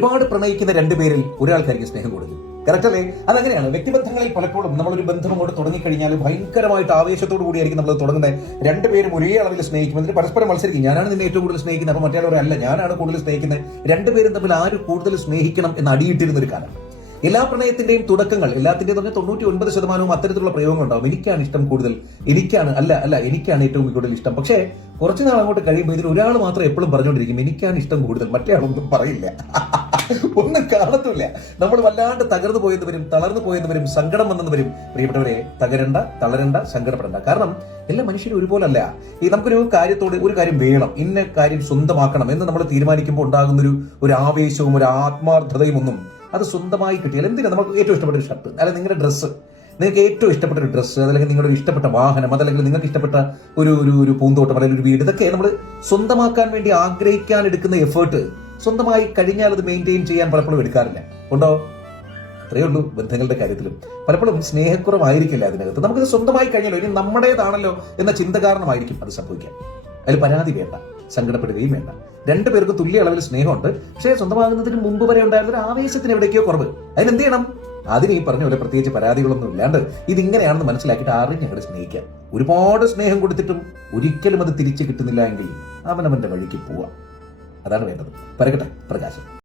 ഒരുപാട് പ്രണയിക്കുന്ന രണ്ടുപേരിൽ ഒരാൾക്കായിരിക്കും സ്നേഹം കൂടുതൽ. കറക്റ്റ് അല്ലേ? അതങ്ങനെയാണ്. വ്യക്തിബന്ധങ്ങളിൽ പലപ്പോഴും നമ്മളൊരു ബന്ധം അങ്ങോട്ട് തുടങ്ങിക്കഴിഞ്ഞാൽ ഭയങ്കരമായിട്ട് ആവേശത്തോടു കൂടിയായിരിക്കും നമ്മൾ തുടങ്ങുന്നത്. രണ്ടുപേരും ഒരേ അളവിൽ സ്നേഹിക്കും, എന്നിട്ട് പരസ്പരം മത്സരിക്കും. ഞാനാണ് നിന്നെ ഏറ്റവും കൂടുതൽ സ്നേഹിക്കുന്നത്, അപ്പോൾ മറ്റേ അല്ല, ഞാനാണ് കൂടുതൽ സ്നേഹിക്കുന്നത്. രണ്ടുപേരും തമ്മിൽ ആര് കൂടുതൽ സ്നേഹിക്കണം എന്ന് അടിയിട്ടിരുന്ന ഒരു കാലം. എല്ലാ പ്രണയത്തിന്റെയും തുടക്കങ്ങൾ, എല്ലാത്തിന്റെയും തന്നെ 99% അത്തരത്തിലുള്ള പ്രയോഗങ്ങൾ ഉണ്ടാവും. എനിക്കാണ് ഇഷ്ടം കൂടുതൽ, എനിക്കാണ് ഏറ്റവും കൂടുതൽ ഇഷ്ടം. പക്ഷേ കുറച്ചു നാൾ അങ്ങോട്ട് കഴിയുമ്പോൾ ഇതിൽ ഒരാൾ മാത്രം എപ്പോഴും പറഞ്ഞുകൊണ്ടിരിക്കും എനിക്കാണ് ഇഷ്ടം കൂടുതൽ, മറ്റേ ആളൊന്നും പറയില്ല, ഒന്നും കാണത്തില്ല. നമ്മൾ വല്ലാണ്ട് തകർന്നു പോയെന്നവരും തളർന്നു പോയെന്നവരും സങ്കടം വന്നെന്നവരും പ്രിയപ്പെട്ടവരെ തകരണ്ട, തളരണ്ട, സങ്കടപ്പെടണ്ട. കാരണം എല്ലാ മനുഷ്യരും ഒരുപോലെ അല്ല. നമുക്കൊരു കാര്യത്തോട് ഒരു കാര്യം വേണം, ഇന്ന കാര്യം സ്വന്തമാക്കണം എന്ന് നമ്മൾ തീരുമാനിക്കുമ്പോൾ ഉണ്ടാകുന്ന ഒരു ആവേശവും ഒരു ആത്മാർത്ഥതയും ഒന്നും അത് സ്വന്തമായി കിട്ടിയാൽ എന്തിനാ നമുക്ക് ഏറ്റവും ഇഷ്ടപ്പെട്ട ഒരു ഷർട്ട്, അല്ലെങ്കിൽ നിങ്ങളുടെ ഡ്രസ്സ്, നിങ്ങൾക്ക് ഏറ്റവും ഇഷ്ടപ്പെട്ട ഒരു ഡ്രസ്സ്, അതല്ലെങ്കിൽ നിങ്ങളുടെ ഇഷ്ടപ്പെട്ട വാഹനം, അതല്ലെങ്കിൽ നിങ്ങൾക്ക് ഇഷ്ടപ്പെട്ട ഒരു പൂന്തോട്ടം, അല്ലെങ്കിൽ ഒരു വീട്, ഇതൊക്കെ നമ്മൾ സ്വന്തമാക്കാൻ വേണ്ടി ആഗ്രഹിക്കാൻ എടുക്കുന്ന എഫേർട്ട് സ്വന്തമായി കഴിഞ്ഞാൽ അത് മെയിൻറ്റെയിൻ ചെയ്യാൻ പലപ്പോഴും എടുക്കാറില്ല. ഉണ്ടോ? അത്രയേ ഉള്ളൂ. ബന്ധങ്ങളുടെ കാര്യത്തിലും പലപ്പോഴും സ്നേഹക്കുറവായിരിക്കില്ല അതിനകത്ത്. നമുക്കത് സ്വന്തമായി കഴിഞ്ഞാലോ, ഇനി നമ്മുടേതാണല്ലോ എന്ന ചിന്ത കാരണമായിരിക്കും അത് സംഭവിക്കാം. അതിൽ പരാതി വേണ്ട, സങ്കടപ്പെടുകയും വേണ്ട. രണ്ടുപേർക്കും തുല്യ അളവിൽ സ്നേഹമുണ്ട്. പക്ഷേ സ്വന്തമാകുന്നതിന് മുമ്പ് വരെ ഉണ്ടായിരുന്ന ഒരു ആവേശത്തിന് എവിടേക്കോ കുറവ്. അതിനെന്ത് ചെയ്യണം? അതിന് ഈ പറഞ്ഞ പോലെ പ്രത്യേകിച്ച് പരാതികളൊന്നും ഇല്ലാണ്ട് ഇതിങ്ങനെയാണെന്ന് മനസ്സിലാക്കിയിട്ട് അറിഞ്ഞങ്ങോട്ട് സ്നേഹിക്കാം. ഒരുപാട് സ്നേഹം കൊടുത്തിട്ടും ഒരിക്കലും അത് തിരിച്ചു കിട്ടുന്നില്ല എങ്കിൽ അവനവന്റെ വഴിക്ക് പോവാം. അതാണ് വേണ്ടത്. പരകട്ടെ പ്രകാശം.